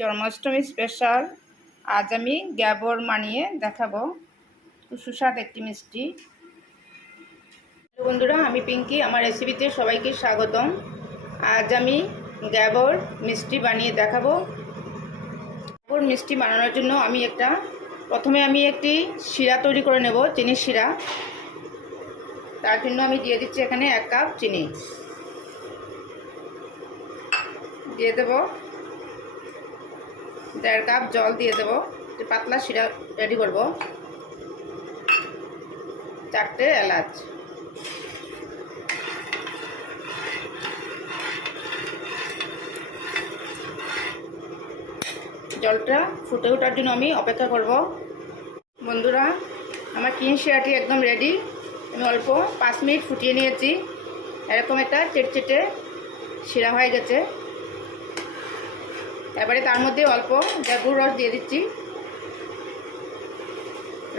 Janmashtami special আজ আমি Gabor মানিয়ে দেখাবো। সুস্বাদ একটি মিষ্টি। বন্ধুরা, আমি পিঙ্কি, আমার রেসিপিতে সবাইকে স্বাগতম। আজ আমি গ্যাবর মিষ্টি বানিয়ে দেখাবো। গ্যাবর মিষ্টি বানানোর জন্য আমি একটা, প্রথমে আমি একটি শিরা তৈরি করে নেব, চিনির শিরা। তার জন্য আমি দিয়ে দিচ্ছি এখানে এক কাপ চিনি। দিয়ে দেবো। দেড় কাপ জল দিয়ে দেবো। পাতলা শিরা রেডি করব। চারটে এলাচ। জলটা ফুটে ওঠার জন্য আমি অপেক্ষা করব। বন্ধুরা, আমার কিন শিরাটি একদম রেডি আমি অল্প পাঁচ মিনিট ফুটিয়ে নিয়েছি। এরকম একটা চেটচেটে শিরা হয়ে গেছে। এবারে তার মধ্যে অল্প লেবুর রস দিয়ে দিচ্ছি।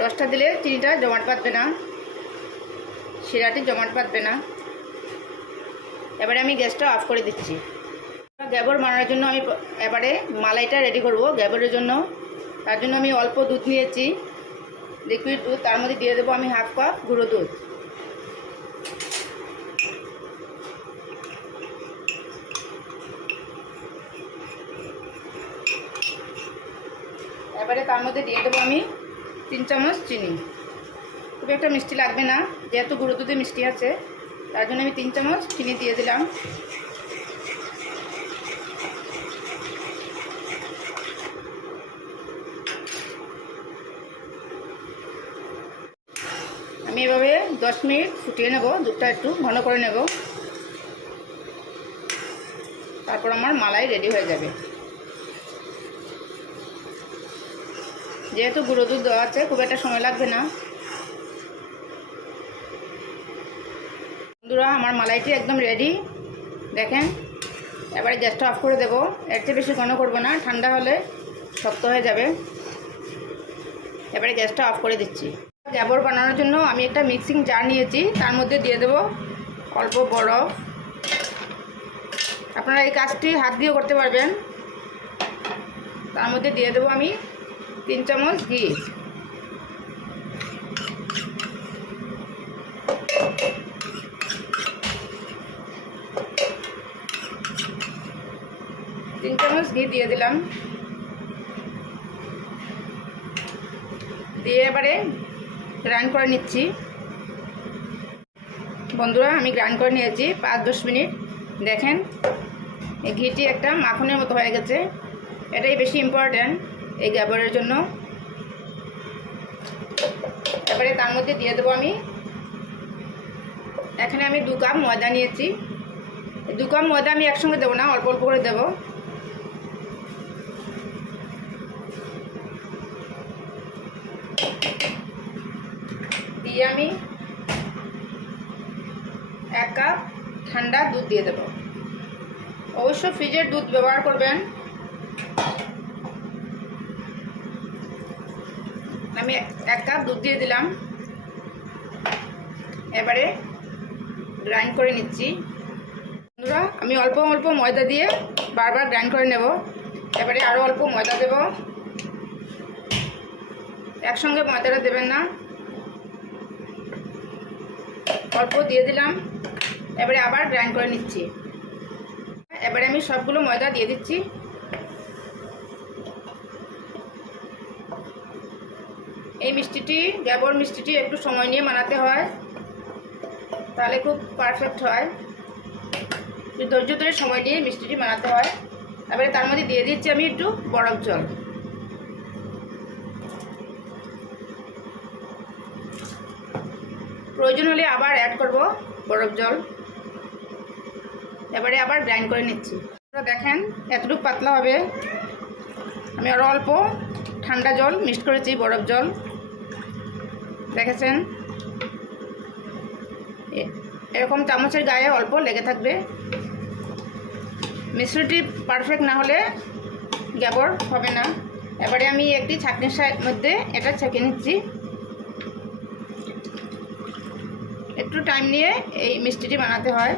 রসটা দিলে চিনিটা জমাট পাতবে না, শিরাটি জমাট পাতবে না। এবারে আমি গ্যাসটা অফ করে দিচ্ছি। গ্যাবর বানানোর জন্য আমি এবারে মালাইটা রেডি করব গ্যাবরের জন্য। তার জন্য আমি অল্প দুধ নিয়েছি। লিকুইড দুধ, তার মধ্যে দিয়ে দেবো আমি হাফ কাপ গুঁড়ো দুধ এবারে তার মধ্যে দিয়ে দেবো আমি তিন চামচ চিনি। খুব একটা মিষ্টি লাগবে না, যেহেতু গুঁড়ো দুধে মিষ্টি আছে, তার জন্য আমি তিন চামচ চিনি দিয়ে দিলাম। আমি এভাবে দশ মিনিট ফুটিয়ে নেব, দুধটা একটু ঘন করে নেব। তারপর আমার মালাই রেডি হয়ে যাবে। যেহেতু গুঁড়ো দুধ দেওয়া আছে, খুব একটা সময় লাগবে না। বন্ধুরা, আমার মালাইটি একদম রেডি দেখেন, এবারে গ্যাসটা অফ করে দেবো। এর চেয়ে বেশি ঘন করব না, ঠান্ডা হলে শক্ত হয়ে যাবে। এবারে গ্যাসটা অফ করে দিচ্ছি। গ্যাবর বানানোর জন্য আমি একটা মিক্সিং জার নিয়েছি, তার মধ্যে দিয়ে দেবো অল্প বরফ। আপনারা এই কাজটি হাত দিয়েও করতে পারবেন। তার মধ্যে দিয়ে দেবো আমি তিন চামচ ঘি। তিন চামচ ঘি দিয়ে দিলাম। দিয়ে এবারে গ্রাইন্ড করে নিচ্ছি। বন্ধুরা, আমি গ্রাইন্ড করে নিয়েছি পাঁচ দশ মিনিট। দেখেন ঘিটি একটা মাখনের মতো হয়ে গেছে। এটাই বেশি ইম্পর্ট্যান্ট এই গ্যাবরের জন্য। এবারে তার মধ্যে দিয়ে দেবো আমি। এখানে আমি দু কাপ ময়দা নিয়েছি। দু কাপ ময়দা আমি একসঙ্গে দেবো না, অল্প অল্প করে দেবো। দিয়ে আমি এক কাপ ঠান্ডা দুধ দিয়ে দেবো। অবশ্য ফ্রিজের দুধ ব্যবহার করবেন। আমি এক কাপ দুধ দিয়ে দিলাম। এবারে গ্রাইন্ড করে নিচ্ছি। বন্ধুরা, আমি অল্প অল্প ময়দা দিয়ে বারবার গ্রাইন্ড করে নেব। এবারে আরও অল্প ময়দা দেব। একসঙ্গে ময়দাটা দেবেন না। অল্প দিয়ে দিলাম। এবারে আবার গ্রাইন্ড করে নিচ্ছি। এবারে আমি সবগুলো ময়দা দিয়ে দিচ্ছি। এই মিষ্টিটি গ্যাবর মিষ্টিটি একটু সময় নিয়ে বানাতে হয়। তাহলে খুব পারফেক্ট হয়। ধৈর্য ধরে সময় নিয়ে মিষ্টিটি বানাতে হয়। তারপরে তার মধ্যে দিয়ে দিচ্ছি আমি একটু বরফ জল। প্রয়োজন হলে আবার অ্যাড করব বরফ জল। এবারে আবার গ্রাইন্ড করে নিচ্ছি। দেখেন, এতটুকু পাতলা হবে। আমি আরও অল্প ঠান্ডা জল মিক্সড করেছি বরফ জল। দেখেছেন? এরকম চামচের গায়ে অল্প লেগে থাকবে। মিশ্রিটি পারফেক্ট না হলে গ্যাবর হবে না। এবারে আমি একটি ছাঁকনির মধ্যে এটা ছেঁকে নিচ্ছি। একটু টাইম নিয়ে এই মিষ্টিটি বানাতে হয়।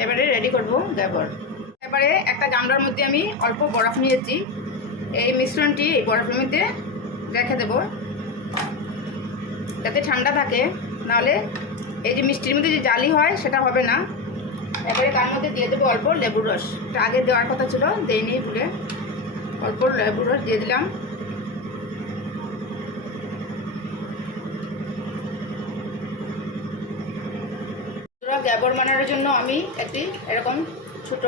এবারে রেডি করব গ্যাবর এবারে একটা গামলার মধ্যে আমি অল্প বরফ নিয়েছি। এই মিশ্রণটি এই বরফের মধ্যে রেখে দেব। যাতে ঠান্ডা থাকে, নাহলে এই যে মিষ্টির মধ্যে যে জালি হয়, সেটা হবে না। এবারে তার মধ্যে দিয়ে দেবো অল্প লেবুর রস। এটা আগে দেওয়ার কথা ছিল, দেইনি ভুলে। অল্প লেবুর রস দিয়ে দিলাম। গ্যাবর বানানোর জন্য আমি একটি এরকম ছোট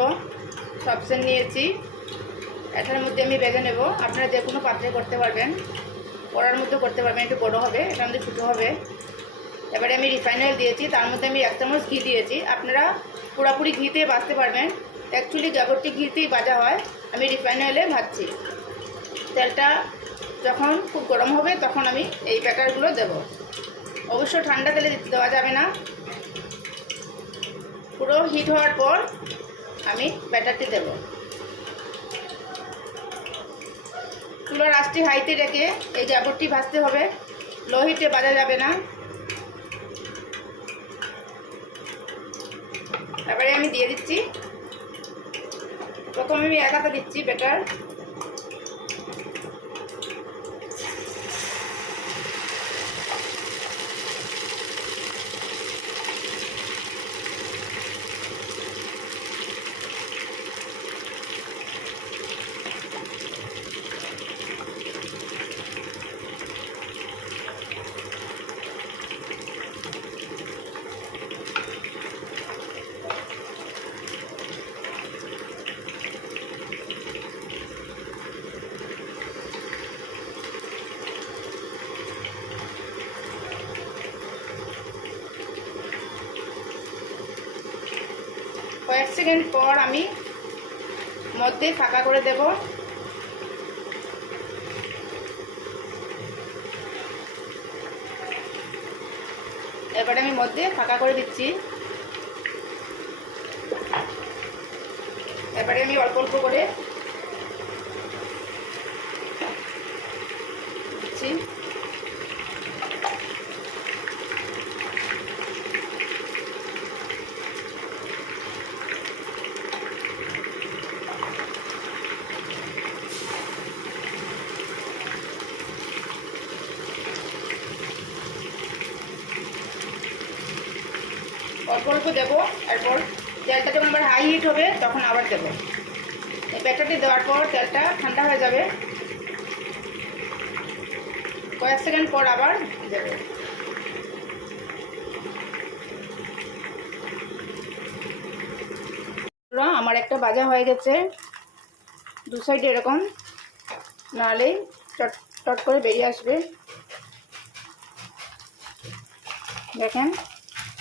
সবসেন নিয়েছি। এটার মধ্যে আমি বেঁধে নেব। আপনারা যে কোনো পাত্রে করতে পারবেন। করার মধ্যে করতে পারবেন। একটু বড়ো হবে, এটার মধ্যে ছোটো হবে। এবারে আমি রিফাইন অয়েল দিয়েছি। তার মধ্যে আমি এক চামচ ঘি দিয়েছি। আপনারা পুরোপুরি ঘিতে বাঁচতে পারবেন। অ্যাকচুয়ালি গ্যাবরটি ঘিতেই বাজা হয়, আমি রিফাইন অয়েলে ভাজছি। তেলটা যখন খুব গরম হবে, তখন আমি এই ব্যাটারগুলো দেব। অবশ্য ঠান্ডা তেলে দেওয়া যাবে না। পুরো হিট হওয়ার পর আমি ব্যাটারটি দেব। চুলার আঁচটি হাইতে রেখে এই জাবরটি ভাজতে হবে লো হিটে বাজা যাবে না। তারপরে আমি দিয়ে দিচ্ছি। প্রথমে আমি এক একাটা দিচ্ছি বেটার কয়েক সেকেন্ড পর আমি মধ্যে ফাঁকা করে দেব। এবারে আমি মধ্যে ফাঁকা করে দিচ্ছি। এবারে আমি অল্প অল্প করে দিচ্ছি। অল্প অল্প দেবো, এরপর তেলটা যখন আবার হাই হিট হবে, তখন আবার দেবো। এই ব্যাটারটি দেওয়ার পর তেলটা ঠান্ডা হয়ে যাবে। কয়েক সেকেন্ড পর আবার দেবো। আমার একটা ভাজা হয়ে গেছে। দু সাইডে এরকম। নাহলেই টট টট করে বেরিয়ে আসবে। দেখেন।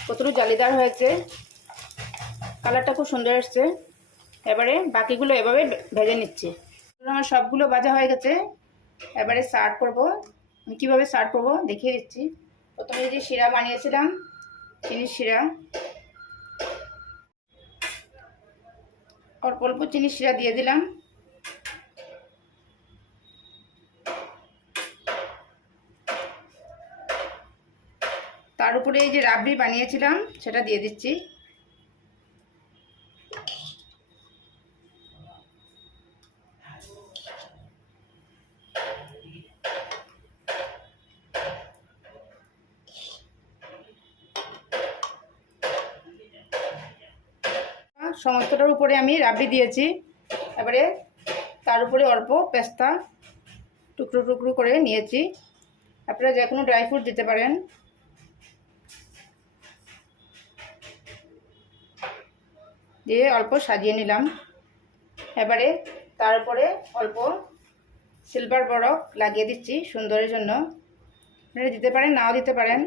কতটুকু জালিদার হয়েছে। কালারটা খুব সুন্দর এসছে। এবারে বাকিগুলো এভাবে ভেজে নিচ্ছি। আমার সবগুলো ভাজা হয়ে গেছে। এবারে সার্ভ করব। আমি কীভাবে সার্ভ করব দেখিয়ে দিচ্ছি। প্রথমে যে শিরা বানিয়েছিলাম, চিনির শিরা। অল্প অল্প চিনির শিরা দিয়ে দিলাম। উপরে এই যে রাবড়ি বানিয়েছিলাম, সেটা দিয়ে দিচ্ছি। সমস্তটার উপরে আমি রাবড়ি দিয়েছি। এবারে তার উপরে অল্প পেস্তা টুকরো টুকরো করে নিয়েছি। আপনারা যে কোনো ড্রাই ফ্রুট দিতে পারেন। দিয়ে অল্প সাজিয়ে নিলাম। এবারে তার উপরে অল্প সিলভার বরফ লাগিয়ে দিচ্ছি সুন্দরের জন্য। আপনারা দিতে পারেন, নাও দিতে পারেন।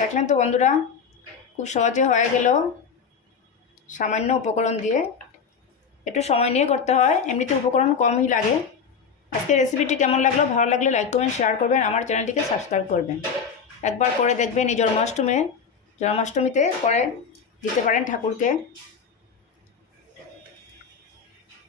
দেখলেন তো বন্ধুরা, খুব সহজে হয়ে গেল। সামান্য উপকরণ দিয়ে একটু সময় নিয়ে করতে হয়। এমনিতে উপকরণ কমই লাগে। আজকে রেসিপিটি কেমন লাগল? ভালো লাগলে লাইক করবেন শেয়ার করবেন। আমার চ্যানেলটিকে সাবস্ক্রাইব করবেন। একবার করে দেখবেন এই জন্মাষ্টমী। জন্মাষ্টমীতে করে দিতে পারেন ঠাকুরকে।